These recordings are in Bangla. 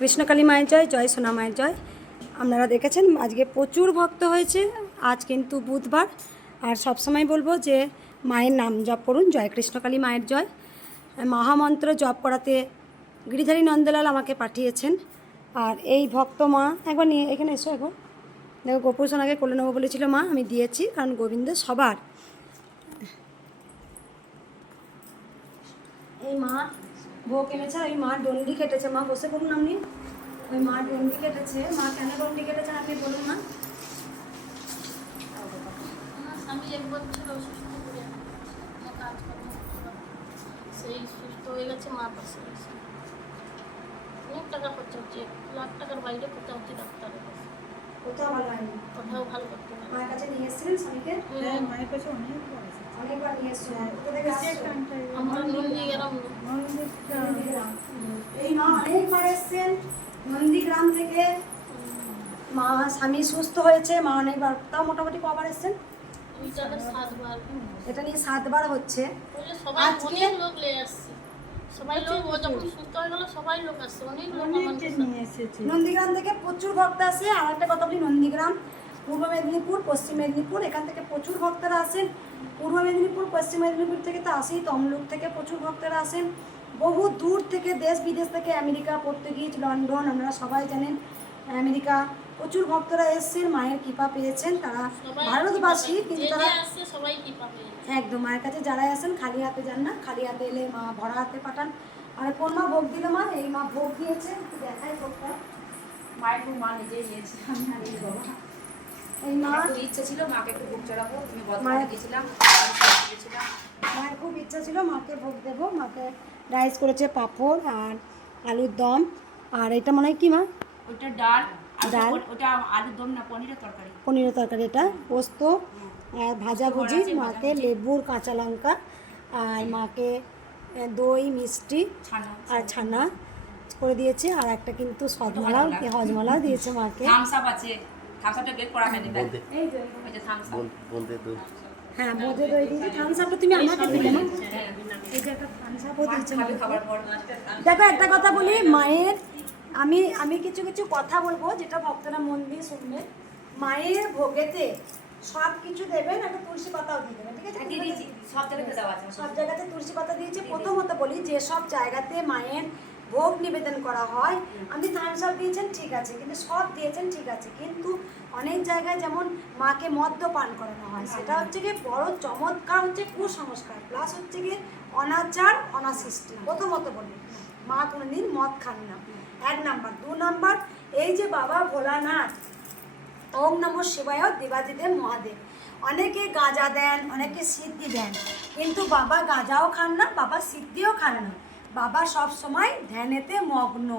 কৃষ্ণকালী মায়ের জয়, জয় সোনা মায়ের জয়। আপনারা দেখেছেন আজকে প্রচুর ভক্ত হয়েছে। আজ কিন্তু বুধবার, আর সবসময় বলবো যে মায়ের নাম জপ করুন, জয় কৃষ্ণকালী মায়ের জয়। মহামন্ত্র জপ করাতে গিরিধারী নন্দলাল আমাকে পাঠিয়েছেন। আর এই ভক্ত মা একবার নিয়ে এখানে এসো, এখন দেখো গোপুর সোনাকে কোলে নেবো বলেছিল মা, আমি দিয়েছি, কারণ গোবিন্দ সবার। এই মা ভোগ এনেছে, ওই মা ডন্ডি কেটেছে। মা বসে পড়ুন আপনি। ওই মা ডন্ডি কেটেছে। মা কেন ডন্ডি কেটেছেন আপনি বলুন না। আমি 1 বছর অসুস্থ করে আমার কাজকর্ম সেই সুস্থ হয়ে গেছে, মা পাশে গেছে। অনেক টাকা খরচা হচ্ছে, 1 লাখ টাকার বাইরে খরচা হচ্ছে ডাক্তারের কাছে। কোথাও ভালো হয়নি। কোথাও ভালো করতে পারে। মায়ের কাছে নিয়ে এসেছিলেন স্বামীকে? হ্যাঁ, মায়ের কাছে অনেকবার নিয়ে এসেছিলেন। কোথা থেকে আসছেন? আমরা নন্দীগ্রাম নন্দীগ্রাম। এই মা অনেকবার এসেছেন নন্দীগ্রাম থেকে। মা স্বামী সুস্থ হয়েছে, মা অনেকবার। তাও মোটামুটি কবার এসেছেন? ওই জায়গায় 7 বার। এটা নিয়ে 7 বার হচ্ছে। বলে সবাই অনেক লোক নিয়ে আসছে, সবাই লোক ও যখন সুস্থ হয়ে গেল সবাই লোক আসছে, অনেক লোক আমাদের নিয়ে এসেছে। নন্দীগ্রাম থেকে প্রচুর ভক্ত আসে। আর একটা কথা বলি, নন্দীগ্রাম পূর্ব মেদিনীপুর, পশ্চিম মেদিনীপুর, এখান থেকে প্রচুর ভক্তরা আসেন। পূর্ব মেদিনীপুর, পশ্চিম মেদিনীপুর থেকে তো আসেই, তমলুক থেকে প্রচুর ভক্তরা আসেন। বহু দূর থেকে, দেশ বিদেশ থেকে, আমেরিকা, পর্তুগিজ, লন্ডন, আপনারা সবাই জানেন, আমেরিকা প্রচুর ভক্তরা এসেছেন, মায়ের কৃপা পেয়েছেন। তারা ভারতবাসী, কিন্তু তারা আসছে সবাই কি পাবে। একদম মায়ের কাছে যারাই আসেন খালি হাতে যান না, খালি হাতে এলে মা ভরা হাতে পাঠান। আর কোন মা ভোগ দিল? মা এই মা ভোগ দিয়েছে, একটু দেখাই ভোগটা। মায়ের খুব মা নিজেই দিয়েছে, আমি হারিয়ে বাবা। এই মা খুব ইচ্ছে ছিল মাকে একটু ভোগ চড়াবো, তুমি বদলে মায়ের- গেছিলাম। মায়ের খুব ইচ্ছা ছিল মাকে ভোগ দেবো। মাকে রাইস করেছে, পাঁপড় আর আলুর দম। আর এটা মনে হয় কি মা? ওইটা ডাল, আর ডাল। ওটা আলুর দম না, পনিরের তরকারি। পনিরের তরকারি, এটা পোস্ত আর ভাজাভুজি, মাকে লেবুর কাঁচা লঙ্কা, আর মাকে দই মিষ্টি ছানা আর ছানা করে দিয়েছে। আর একটা কিন্তু সজমালাও, হজমালাও দিয়েছে মাকে। থামস আপ আছে, থামস আপটা বের করা হয়নি ব্যাগ। এই যে ওই যে থামস আপ। বলতে তো হ্যাঁ, বোঝে দই দিয়েছে। থামস আপটা তুমি আমাকে দিলে না? এই যে একটা থামস আপও দিয়েছে খাবে মাকে। খাবার পর। দেখো একটা কথা বলি, মায়ের আমি আমি কিছু কিছু কথা বলবো যেটা ভক্তরা মন দিয়ে শুনবে। মায়ের ভোগেতে সব কিছু দেবেন, একটা তুলসী পাতাও দিয়ে দেবেন, ঠিক আছে? দিয়ে দিয়েছি, সব জায়গাতে দেওয়া আছে। সব জায়গাতে তুলসী পাতা দিয়েছে। প্রথমত বলি, যে সব জায়গাতে মায়ের ভোগ নিবেদন করা হয়, আপনি থামস আপ দিয়েছেন ঠিক আছে, কিন্তু সব দিয়েছেন ঠিক আছে, কিন্তু অনেক জায়গায় যেমন মাকে মদ্যপান করানো হয়, সেটা হচ্ছে গিয়ে বড় চমৎকার, হচ্ছে কুসংস্কার, প্লাস হচ্ছে গিয়ে অনাচার, অনাসৃষ্টি। প্রথমত বলি, মা কোনোদিন মদ খান না, 1 নাম্বার। 2 নাম্বার, এই যে বাবা ভোলানাথ ওম নমঃ শিবায় দেবাদিদেব মহাদেব, অনেকে গাঁজা দেন, অনেকে সিদ্ধি দেন, কিন্তু বাবা গাঁজাও খান না, বাবা সিদ্ধিও খান না। বাবা সব সময় ধ্যানেতে মগ্ন।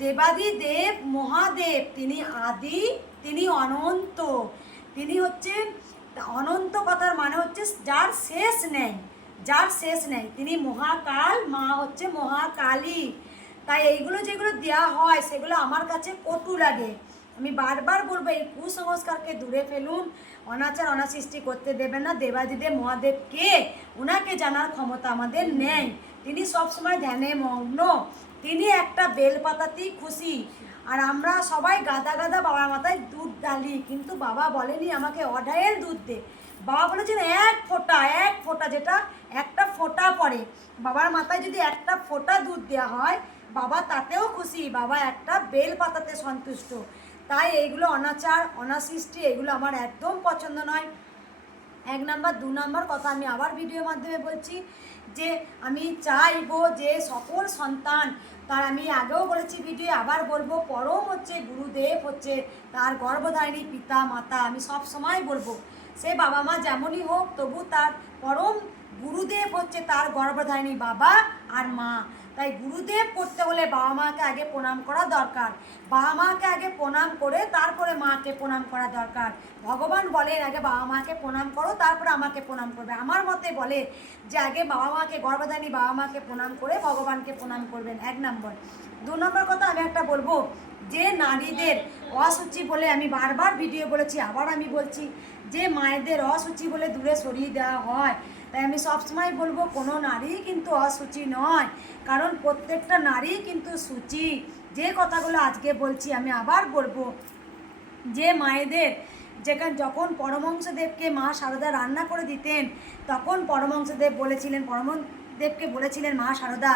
দেবাদিদেব মহাদেব, তিনি আদি, তিনি অনন্ত, তিনি হচ্ছে অনন্ত। কথার মানে হচ্ছে যার শেষ নেই, যার শেষ নেই। তিনি মহাকাল, মা হচ্ছে মহাকালী। তাই এইগুলো যেগুলো দেওয়া হয় সেগুলো আমার কাছে কটু লাগে। আমি বারবার বলবো, এই কুসংস্কারকে দূরে ফেলুন, অনাচার অনাসৃষ্টি করতে দেবেন না। দেবাদিদেব মহাদেবকে, ওনাকে জানার ক্ষমতা আমাদের নেই। তিনি সবসময় ধ্যানে মগ্ন, তিনি একটা বেলপাতাতেই খুশি। আর আমরা সবাই গাদা গাদা বাবার মাথায় দুধ ঢালি, কিন্তু বাবা বলেনি আমাকে অঢেল দুধ দে। বাবা বলেছেন 1 ফোঁটা, 1 ফোঁটা, যেটা একটা ফোঁটা পড়ে বাবার মাথায়, যদি একটা ফোঁটা দুধ দেওয়া হয়, বাবা তাতেও খুশি, বাবা একটা বেল পাতাতে সন্তুষ্ট। তাই এইগুলো অনাচার অনাসৃষ্টি, এগুলো আমার একদম পছন্দ নয়। 1 নাম্বার। 2 নাম্বার কথা আমি আবার ভিডিওর মাধ্যমে বলছি, যে আমি চাইবো যে সকল সন্তান, তার আমি আগেও বলেছি ভিডিও, আবার বলবো, পরম হচ্ছে গুরুদেব, হচ্ছে তার গর্ভধারিণী পিতা মাতা। আমি সব সময় বলবো, সে বাবা মা যেমনই হোক, তবু তার পরম গুরুদেব হচ্ছে তার গর্ভধারিণী বাবা আর মা। তাই গুরুদেব করতে হলে বাবা মাকে আগে প্রণাম করা দরকার, বাবা মাকে আগে প্রণাম করে তারপরে মাকে প্রণাম করা দরকার। ভগবান বলেন আগে বাবা মাকে প্রণাম করো, তারপরে আমাকে প্রণাম করবে। আমার মতে বলে যে আগে বাবা মাকে, গর্ভধারিণী বাবা মাকে প্রণাম করে ভগবানকে প্রণাম করবেন, 1 নম্বর। 2 নম্বর কথা আমি একটা বলবো, যে নারীদের অসুচি বলে, আমি বারবার ভিডিও বলেছি, আবার আমি বলছি, যে মায়েদের অসুচি বলে দূরে সরিয়ে দেওয়া হয়, তাই আমি সবসময় বলবো, কোনো নারী কিন্তু অসুচি নয়, কারণ প্রত্যেকটা নারী কিন্তু সূচি। যে কথাগুলো আজকে বলছি আমি আবার বলবো, যে মায়েদের যখন পরমহংসদেবকে মা সারদা রান্না করে দিতেন, তখন পরমহংসদেব পরমদেবকে বলেছিলেন মা সারদা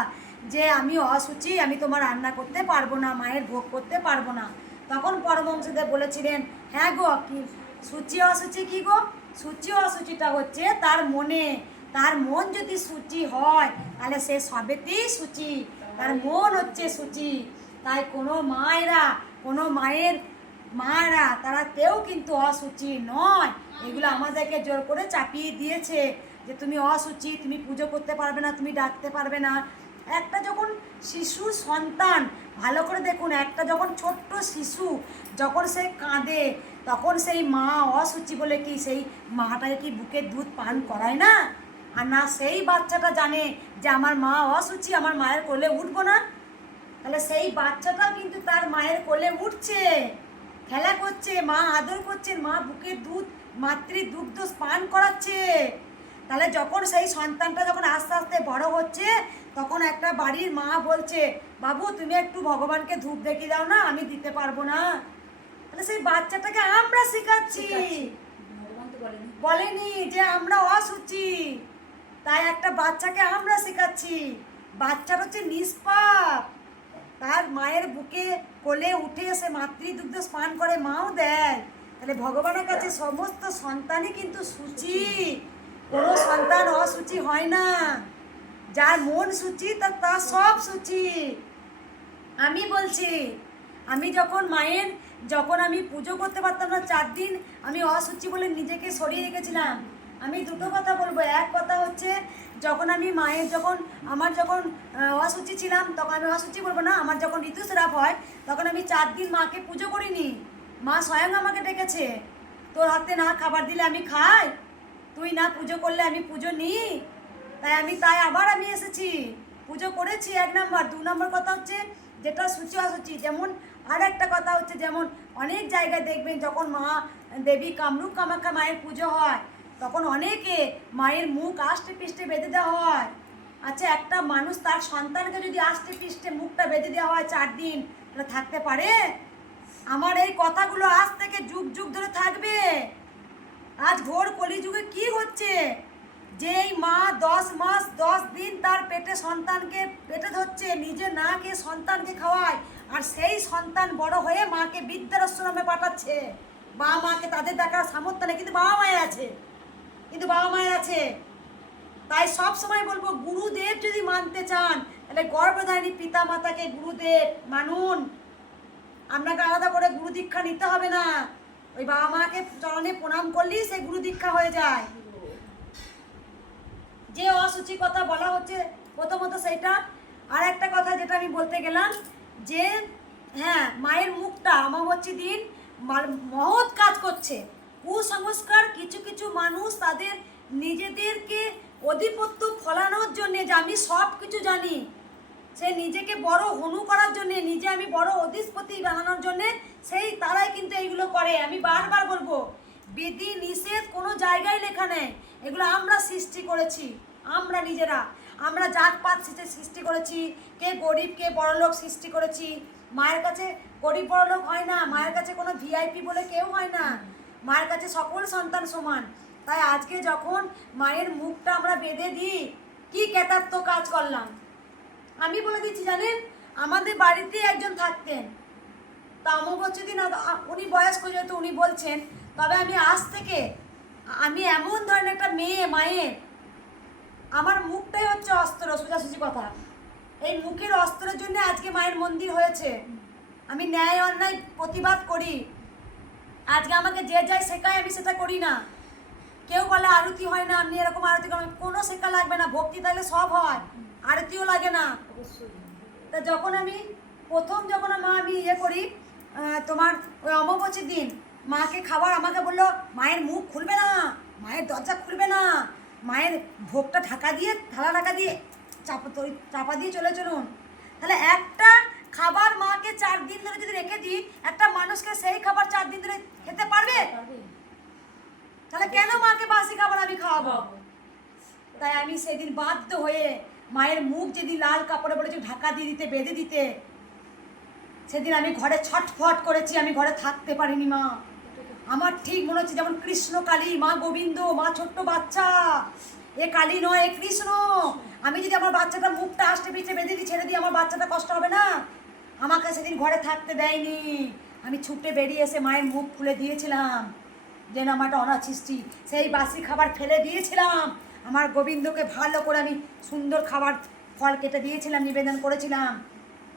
যে আমি অসুচি, আমি তোমার রান্না করতে পারবো না, মায়ের ভোগ করতে পারবো না। তখন পরমহংসদেব বলেছিলেন, হ্যাঁ গো, কি সূচি অসুচি কি গো? সূচি অসুচিটা হচ্ছে তার মনে, তার মন যদি সূচি হয় তাহলে সে সবেতেই সূচি, তার মন হচ্ছে সূচি। তাই কোনো মায়েরা তারা কেউ কিন্তু অসুচি নয়। এগুলো আমাদেরকে জোর করে চাপিয়ে দিয়েছে যে তুমি অসুচি, তুমি পুজো করতে পারবে না, তুমি ডাকতে পারবে না। একটা যখন শিশু সন্তান, ভালো করে দেখুন, একটা যখন ছোট্ট শিশু যখন সে কাঁদে, তখন সেই মা অসুচি বলে কি সেই মাটাকে কি বুকের দুধ পান করায় না? আর না সেই বাচ্চাটা জানে যে আমার মা অসুচি, আমার মায়ের কোলে উঠবো না। তাহলে সেই বাচ্চাটা কিন্তু তার মায়ের কোলে উঠছে, খেলা করছে, মা আদর করছে, মা বুকের দুধ, মাতৃদুগ্ধ পান করাচ্ছে। তাহলে যখন সেই সন্তানটা যখন আস্তে আস্তে বড় হচ্ছে, তখন একটা বাড়ির মা বলছে, বাবু তুমি একটু ভগবানকে ধূপ দেখিয়ে দাও না, আমি দিতে পারবো না। তাহলে সেই বাচ্চাটাকে আমরা শেখাচ্ছি, ভগবান তো বলেনি যে আমরা অসুচি। তাই একটা বাচ্চাকে আমরা শেখাচ্ছি, বাচ্চার হচ্ছে নিষ্পাপ, তার মায়ের বুকে কোলে উঠে এসে মাতৃদুগ্ধ পান করে, মাও দেয়। তাহলে ভগবানের কাছে সমস্ত সন্তানই কিন্তু সূচি, কোনো সন্তান অসুচি হয় না। যার মন সূচি তার সব সূচি। আমি বলছি, আমি যখন আমি পুজো করতে পারতাম না 4 দিন, আমি অসুচি বলে নিজেকে সরিয়ে রেখেছিলাম। আমি দুটো কথা বলবো। এক কথা হচ্ছে, যখন আমি আমার যখন অসুচি ছিলাম, তখন আমি অসুচি বলবো না, আমার যখন ঋতুস্রাব হয় তখন আমি 4 দিন মাকে পুজো করিনি। মা স্বয়ং আমাকে ডেকেছে, তোর হাতে না খাবার দিলে আমি খাই, তুই না পুজো করলে আমি পুজো নিই। তাই আবার আমি এসেছি, পুজো করেছি, 1 নম্বর। 2 নম্বর কথা হচ্ছে, যেটা সূচি অসুচি, যেমন আর একটা কথা হচ্ছে, যেমন অনেক জায়গায় দেখবেন যখন মা দেবী কামরূপ কামাখ্যা মায়ের পুজো হয়, তখন অনেকে মায়ের মুখ আষ্টে পৃষ্ঠে বেঁধে দেওয়া হয়। আচ্ছা, একটা মানুষ তার সন্তানকে যদি আষ্টে পৃষ্ঠে মুখটা বেঁধে দেওয়া হয় 4 দিন, তাহলে থাকতে পারে? আমার এই কথাগুলো আজ থেকে যুগ যুগ ধরে থাকবে। আজ ঘোর কলিযুগে কি হচ্ছে, যেই মা 10 মাস 10 দিন তার সন্তানকে পেটে ধরছে, নিজে না খেয়ে সন্তানকে খাওয়ায়, আর সেই সন্তান বড় হয়ে মাকে বৃদ্ধাশ্রমে পাঠাচ্ছে। বাবা মাকে তাদের দেখার সামর্থ্য নেই, কিন্তু বাবা মায়ের আছে। তাই সব সময় বলবো, গুরুদেব যদি মানতে চান তাহলে গর্ভধারিণী পিতা মাতাকে গুরুদেব মানুন। আপনাকে আলাদা করে গুরু দীক্ষা নিতে হবে না, ওই বাবা মাকে চরণে প্রণাম করলেই সে গুরু দীক্ষা হয়ে যায়। যে অসুচি কথা বলা হচ্ছে প্রথমত সেইটা। আর একটা কথা যেটা আমি বলতে গেলাম, যে হ্যাঁ, মায়ের মুখটা অমাবস্যা দিন মহৎ কাজ করছে। কুসংস্কার কিছু কিছু মানুষ তাদের নিজেদেরকে অধিপত্য ফলানোর জন্যে, যে আমি সব কিছু জানি, সে নিজেকে বড় হনু করার জন্যে, নিজে আমি বড় অধিপতি বানানোর জন্যে, তারাই কিন্তু এইগুলো করে। আমি বারবার বলবো, বিধি নিষেধ কোনো জায়গায় লেখা নেই, এগুলো আমরা সৃষ্টি করেছি, আমরা নিজেরা। আমরা জাতপাত সৃষ্টি করেছি, কে গরিব কে বড়লোক সৃষ্টি করেছি। মায়ের কাছে গরিব বড়লোক হয় না, মায়ের কাছে কোনো ভিআইপি বলে কেউ হয় না, মায়ের কাছে সকল সন্তান সমান। তাই আজকে যখন মায়ের মুখটা আমরা বেঁধে দিই, কি কেতার্থ কাজ করলাম আমি বলে দিচ্ছি জানেন। আমাদের বাড়িতে একজন থাকতেন, তা অমাবস্যা দিন উনি বয়স্ক যেহেতু উনি বলছেন, তবে আমি আজ থেকে আমি এমন ধরনের একটা মেয়ে, মায়ের আমার মুখটাই হচ্ছে অস্ত্র, সোজাসুজি কথা। এই মুখের অস্ত্রের জন্য আজকে মায়ের মন্দির হয়েছে। আমি ন্যায় অন্যায় প্রতিবাদ করি। আজকে আমাকে যে যাই শেখায় আমি সেটা করি না। কেউ বলে আরতি হয় না, আপনি এরকম আরতি করেন, কোনো শেখা লাগবে না, ভক্তি থাকলে সব হয়, আরতিও লাগে না। তা যখন আমি আমি করি, তোমার ওই অমাবস্যার দিন মাকে খাবার আমাকে বললো, মায়ের মুখ খুলবে না, মায়ের দরজা খুলবে না, মায়ের ভোগটা ঢাকা দিয়ে চাপা দিয়ে চলে চলুন। তাহলে একটা খাবার মাকে 4 দিন ধরে যদি রেখে দিই, একটা মানুষকে সেই খাবার 4 দিন ধরে খেতে পারবে? তাহলে কেন মাকে বাসি খাবার আমি খাওয়াবো? তাই আমি সেদিন বাধ্য হয়ে মায়ের মুখ যেদিন লাল কাপড়ে বলেছি ঢাকা দিয়ে দিতে, বেঁধে দিতে, সেদিন আমি ঘরে ছটফট করেছি, আমি ঘরে থাকতে পারিনি মা। আমার ঠিক মনে হচ্ছে যেমন কৃষ্ণ কালী, মা গোবিন্দ, মা ছোট্ট বাচ্চা, এ কালী নয় এ কৃষ্ণ। আমি যদি আমার বাচ্চাটা মুখটা আষ্টে পিঠে বেঁধে দিই, ছেড়ে দিই, আমার বাচ্চাটা কষ্ট হবে না? আমাকে সেদিন ঘরে থাকতে দেয়নি। আমি ছুটে বেরিয়ে এসে মায়ের মুখ খুলে দিয়েছিলাম যে না আমার একটা অনাথ সৃষ্টি। সেই বাসি খাবার ফেলে দিয়েছিলাম, আমার গোবিন্দকে ভালো করে আমি সুন্দর খাবার ফল কেটে দিয়েছিলাম, নিবেদন করেছিলাম।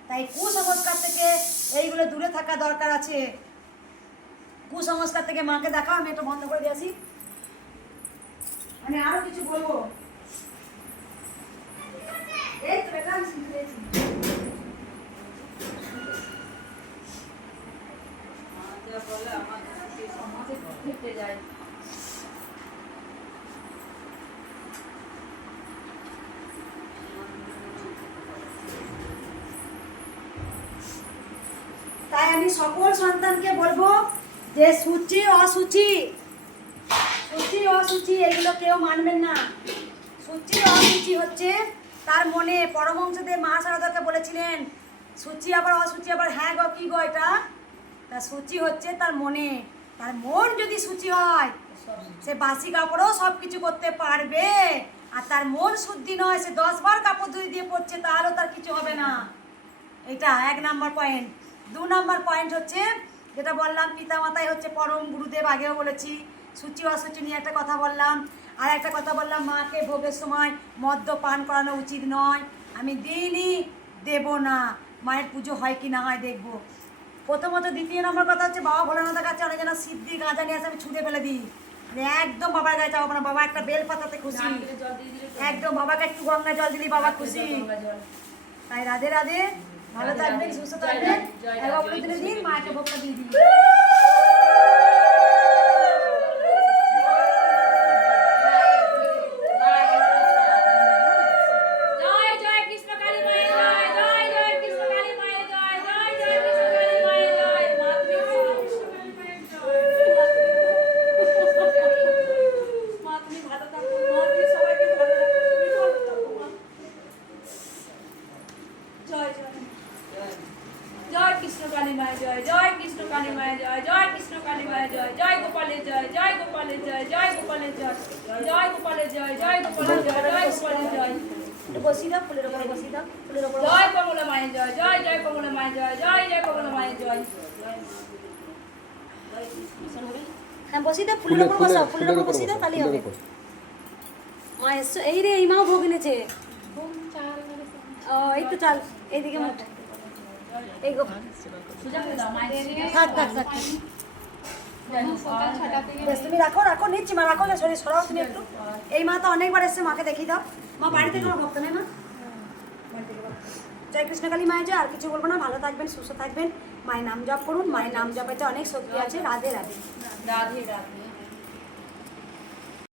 তাই কুসংস্কার থেকে এইগুলো দূরে থাকা দরকার আছে। কুসংস্কার থেকে মাকে দেখাও, আমি এটা বন্ধ করে দিয়ে আসি। আমি আরো কিছু বলবো। এই তো বেটা আমি শুনতে পেয়েছি। তাই আমি সকল সন্তানকে বলবো যে সূচি অসুচি, সূচি অসুচি এগুলো কেউ মানবেন না। সূচি অসুচি হচ্ছে তার মনে। পরমহংসদেব মহাসারদাকে বলেছিলেন সূচি আবার অসুচি আবার হ্যাঁ গো কি গো এটা? তা সূচি হচ্ছে তার মনে। তার মন যদি সূচি হয় সে বাসি কাপড়ও সব কিছু করতে পারবে। আর তার মন শুদ্ধি নয়, সে 10 বার কাপড় ধুয়ে দিয়ে পড়ছে তাহলেও তার কিছু হবে না। এটা 1 নাম্বার পয়েন্ট। 2 নাম্বার পয়েন্ট হচ্ছে যেটা বললাম, পিতামাতাই হচ্ছে পরম গুরুদেব, আগেও বলেছি। সূচি অসুচি নিয়ে একটা কথা বললাম। আর একটা কথা বললাম, মাকে ভোগের সময় মদ্যপান করানো উচিত নয়। আমি দিইনি, দেব না। মায়ের পুজো হয় কি না হয় দেখবো। প্রথমত। দ্বিতীয় নম্বর কথা হচ্ছে বাবা ভোলানাথের কাছে অনেক যেন সিদ্ধি গাঁজা নিয়ে আসে, আমি ছুঁড়ে ফেলে দিই। মানে একদম বাবার গায়ে যাবো না। বাবা একটা বেল পাতাতে খুশি, একদম বাবাকে একটু গঙ্গা জল দিলি বাবা খুশি। তাই রাধে রাধে, ভালো থাকবেন, সুস্থ থাকবেন। একবার বলে দিলে দিন মাকে ভোগটা দিয়ে দিই। জয় কৃষ্ণ কালী মায়ের জয়, জয় কৃষ্ণ কালী মায়ের জয়, জয় কৃষ্ণ কালী মায়ের জয়, জয় গোপালের জয়, জয় গোপালের জয়, জয় গোপালের জয়, জয় গোপালের জয়, জয় গোপালের জয়, জয় গোপালের জয়। বসি দাও, ফুলের উপরে বসি দাও, ফুলের উপরে। জয় কমলা মায়ের জয়, জয় জয় কমলা মায়ের জয়, জয় জয় কমলা মায়ের জয়। হ্যাঁ বসি দাও, ফুলের উপর বসাও, ফুলের উপর বসি দাও, তাহলেই হবে। মা এসছো, এই রে এই মাও ভোগ এনেছে। ও এই তো চাল, এইদিকে মুখ, এই গো থাক থাক থাক। বেশ তুমি রাখো রাখো, নিচ্ছি মা, রাখো, শরীর সরাও তুমি একটু। এই মা তো অনেকবার এসছে, মাকে দেখিয়ে দাও। মা বাড়িতে কোনো ভক্ত নেই মা? জয় কৃষ্ণকালী মায়ের জয়। আর কিছু বলবো না, ভালো থাকবেন, সুস্থ থাকবেন, মায়ের নাম জপ করুন। মায়ের নাম জপেতে অনেক শক্তি আছে। রাধে রাধে। রাধে রাধে।